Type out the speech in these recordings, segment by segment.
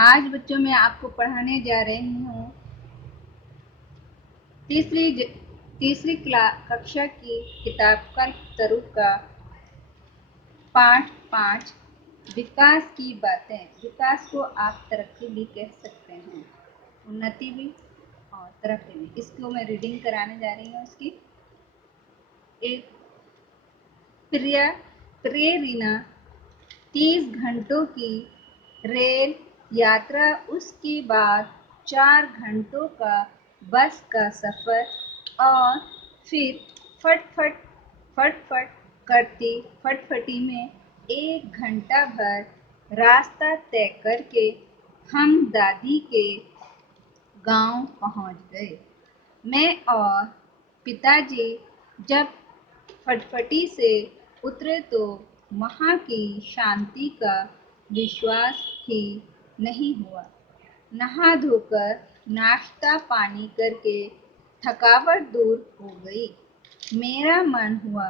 आज बच्चों मैं आपको पढ़ाने जा रही हूँ तीसरी कक्षा की किताब कल्पतरु का पाठ 5 विकास की बातें। विकास को आप तरक्की भी कह सकते हैं, उन्नति भी और तरक्की भी। इसको मैं रीडिंग कराने जा रही हूँ। इसकी एक प्रेरणा 30 घंटों की रेल यात्रा, उसके बाद 4 घंटों का बस का सफ़र और फिर फटफट फटफट करती फटफटी में 1 घंटा भर रास्ता तय करके हम दादी के गांव पहुंच गए। मैं और पिताजी जब फटफटी से उतरे तो वहाँ की शांति का विश्वास ही नहीं हुआ। नहा धोकर नाश्ता पानी करके थकावट दूर हो गई। मेरा मन हुआ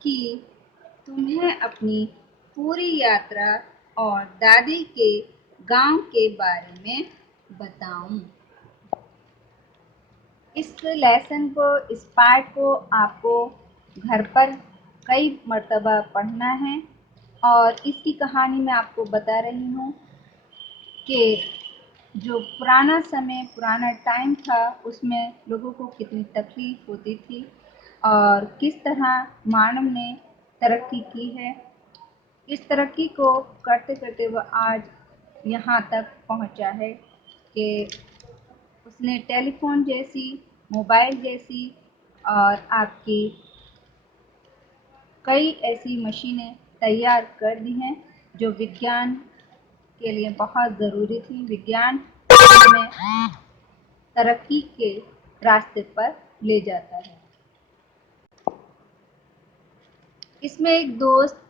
कि तुम्हें अपनी पूरी यात्रा और दादी के गांव के बारे में बताऊं। इस लेसन को, इस पाठ को आपको घर पर कई मर्तबा पढ़ना है। और इसकी कहानी मैं आपको बता रही हूँ कि जो पुराना समय, पुराना टाइम था, उसमें लोगों को कितनी तकलीफ होती थी और किस तरह मानव ने तरक्की की है। इस तरक्की को करते करते वह आज यहाँ तक पहुँचा है कि उसने टेलीफोन जैसी, मोबाइल जैसी और आपकी कई ऐसी मशीनें तैयार कर दी हैं जो विज्ञान के लिए बहुत ज़रूरी थी। विज्ञान हमें तरक्की के रास्ते पर ले जाता है। इसमें एक दोस्त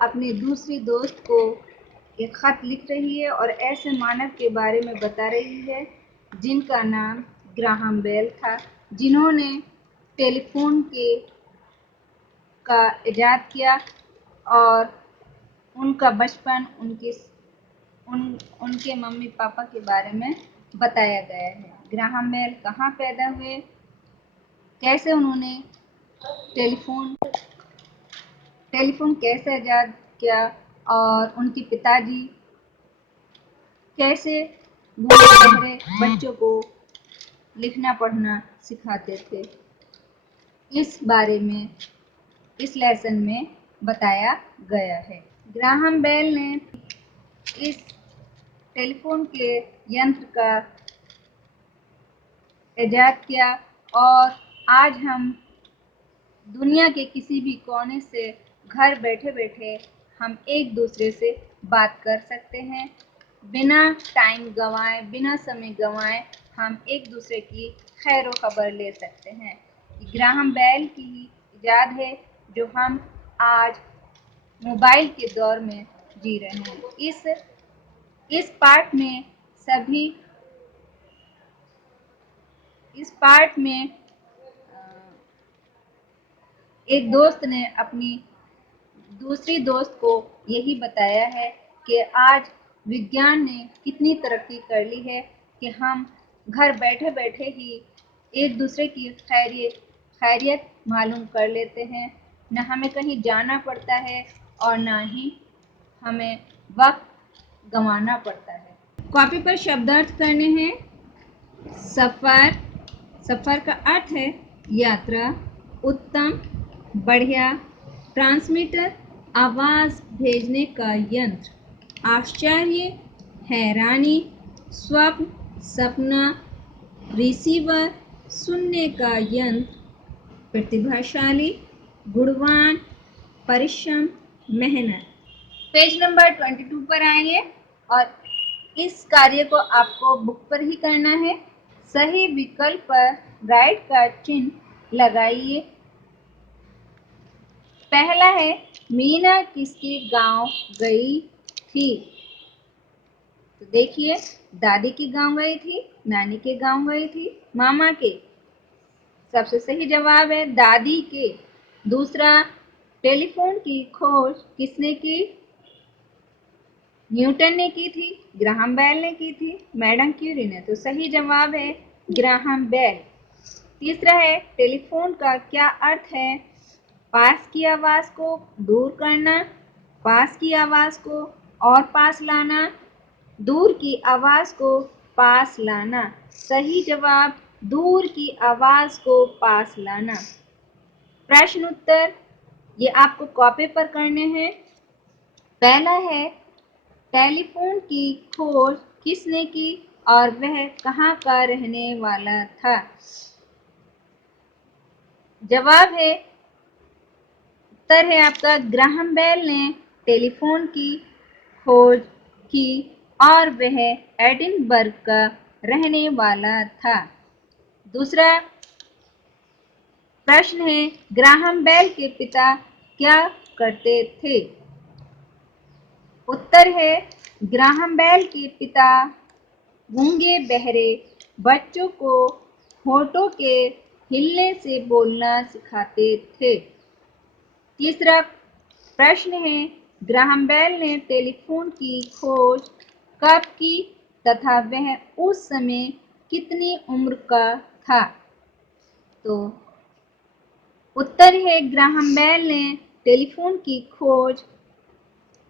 अपनी दूसरी दोस्त को एक खत लिख रही है और ऐसे मानव के बारे में बता रही है जिनका नाम ग्राहम बेल था, जिन्होंने टेलीफोन का इजाद किया और उनका बचपन, उनके मम्मी पापा के बारे में बताया गया है। ग्राहम बेल कहाँ पैदा हुए, कैसे उन्होंने टेलीफोन कैसे इजाद किया और उनके पिताजी कैसे बूढ़े बहरे बच्चों को लिखना पढ़ना सिखाते थे, इस बारे में इस लेसन में बताया गया है। ग्राहम बेल ने इस टेलीफोन के यंत्र का इजाद किया और आज हम दुनिया के किसी भी कोने से घर बैठे बैठे हम एक दूसरे से बात कर सकते हैं। बिना टाइम गंवाए, बिना समय गंवाए हम एक दूसरे की खैर खबर ले सकते हैं। ग्राहम बेल की ही इजाद है जो हम आज मोबाइल के दौर में जी रहे हैं। इस पाठ में सभी इस पाठ में एक दोस्त ने अपनी दूसरी दोस्त को यही बताया है कि आज विज्ञान ने कितनी तरक्की कर ली है कि हम घर बैठे बैठे ही एक दूसरे की खैरियत मालूम कर लेते हैं। न हमें कहीं जाना पड़ता है और ना ही हमें वक्त गंवाना पड़ता है। कॉपी पर शब्दार्थ करने हैं। सफ़र का अर्थ है यात्रा, उत्तम, बढ़िया, ट्रांसमीटर, आवाज़ भेजने का यंत्र, आश्चर्य, हैरानी, स्वप्न, सपना, रिसीवर, सुनने का यंत्र, प्रतिभाशाली, गुणवान, परिश्रम, मेहनत। पेज नंबर 22 पर आएंगे और इस कार्य को आपको बुक पर ही करना है। सही विकल्प पर राइट का चिन्ह लगाइए। पहला है मीना किसके गांव गई थी। तो देखिए, दादी के गांव गई थी, नानी के गांव गई थी, मामा के। सबसे सही जवाब है दादी के। दूसरा, टेलीफोन की खोज किसने की? न्यूटन ने की थी, ग्राहम बेल ने की थी, मैडम क्यूरी ने। तो सही जवाब है ग्राहम बेल। तीसरा है टेलीफोन का क्या अर्थ है? पास की आवाज़ को दूर करना, पास की आवाज़ को और पास लाना, दूर की आवाज़ को पास लाना। सही जवाब दूर की आवाज़ को पास लाना। प्रश्न उत्तर ये आपको कॉपी पर करने हैं। पहला है टेलीफोन की खोज किसने की और वह कहाँ का रहने वाला था? जवाब है, उत्तर है आपका ग्राहम बेल ने टेलीफोन की खोज की और वह एडिनबर्ग का रहने वाला था। दूसरा प्रश्न है ग्राहम बेल के पिता क्या करते थे? उत्तर है ग्राहम बेल के पिता गूंगे बहरे बच्चों को होठों के हिलने से बोलना सिखाते थे। तीसरा प्रश्न है ग्राहम बेल ने टेलीफोन की खोज कब की तथा वह उस समय कितनी उम्र का था? तो उत्तर है ग्राहम बेल ने टेलीफोन की खोज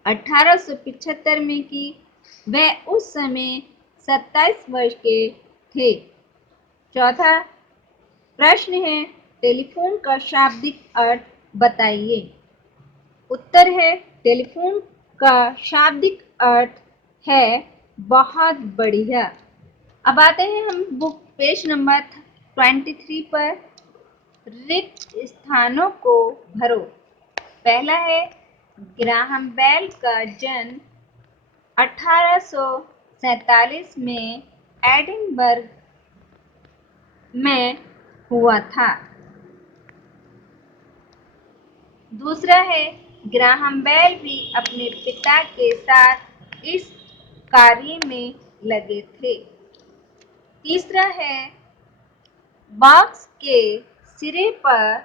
1875 में की। वह उस समय 27 वर्ष के थे। चौथा प्रश्न है टेलीफोन का शाब्दिक अर्थ बताइए। उत्तर है टेलीफोन का शाब्दिक अर्थ है बहुत बढ़िया। अब आते हैं हम बुक पेज नंबर 23 पर। रिक्त स्थानों को भरो। पहला है ग्राहम बेल का जन्म 1847 में एडिनबर्ग में हुआ था। दूसरा है ग्राहम बेल भी अपने पिता के साथ इस कार्य में लगे थे। तीसरा है बॉक्स के सिरे पर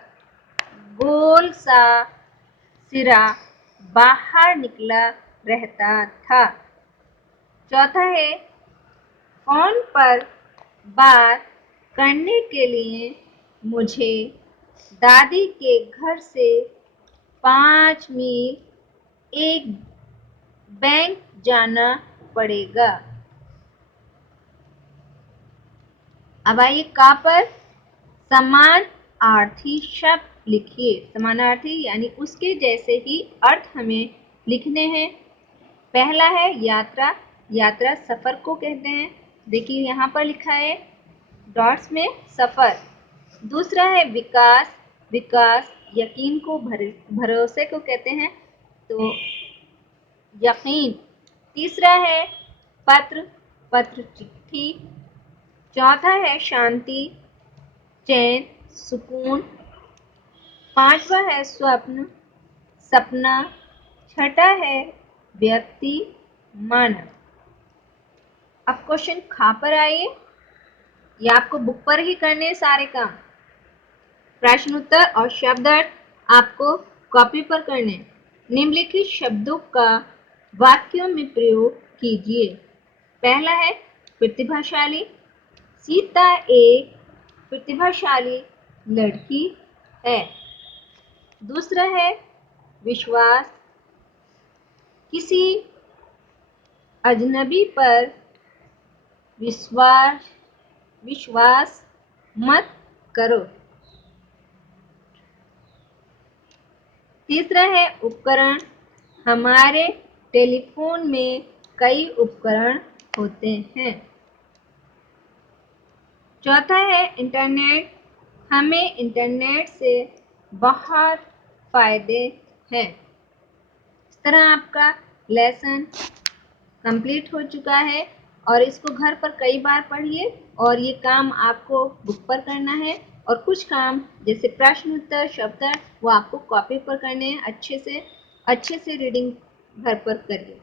गोल सा सिरा बाहर निकला रहता था। चौथा है फोन पर बात करने के लिए मुझे दादी के घर से 5 मील एक बैंक जाना पड़ेगा। अब आइए का पर समानार्थी शब्द लिखिए। समानार्थी यानी उसके जैसे ही अर्थ हमें लिखने हैं। पहला है यात्रा। यात्रा सफ़र को कहते हैं। देखिए यहाँ पर लिखा है डॉट्स में सफ़र। दूसरा है विकास। विकास यकीन को भरोसे को कहते हैं, तो यकीन। तीसरा है पत्र। पत्र चिट्ठी। चौथा है शांति, चैन, सुकून। पांचवा है स्वप्न, सपना। छठा है व्यक्ति, मानव। अब क्वेश्चन खा पर आइए। ये आपको बुक पर ही करने सारे काम। प्रश्न उत्तर और शब्द अर्थ आपको कॉपी पर करने। निम्नलिखित शब्दों का वाक्यों में प्रयोग कीजिए। पहला है प्रतिभाशाली। सीता एक प्रतिभाशाली लड़की है। दूसरा है विश्वास। किसी अजनबी पर विश्वास मत करो। तीसरा है उपकरण। हमारे टेलीफोन में कई उपकरण होते हैं। चौथा है इंटरनेट। हमें इंटरनेट से बहुत फ़ायदे हैं। इस तरह आपका लेसन कंप्लीट हो चुका है और इसको घर पर कई बार पढ़िए और ये काम आपको बुक पर करना है और कुछ काम जैसे प्रश्न उत्तर शब्द वो आपको कॉपी पर करने हैं। अच्छे से रीडिंग घर पर करिए।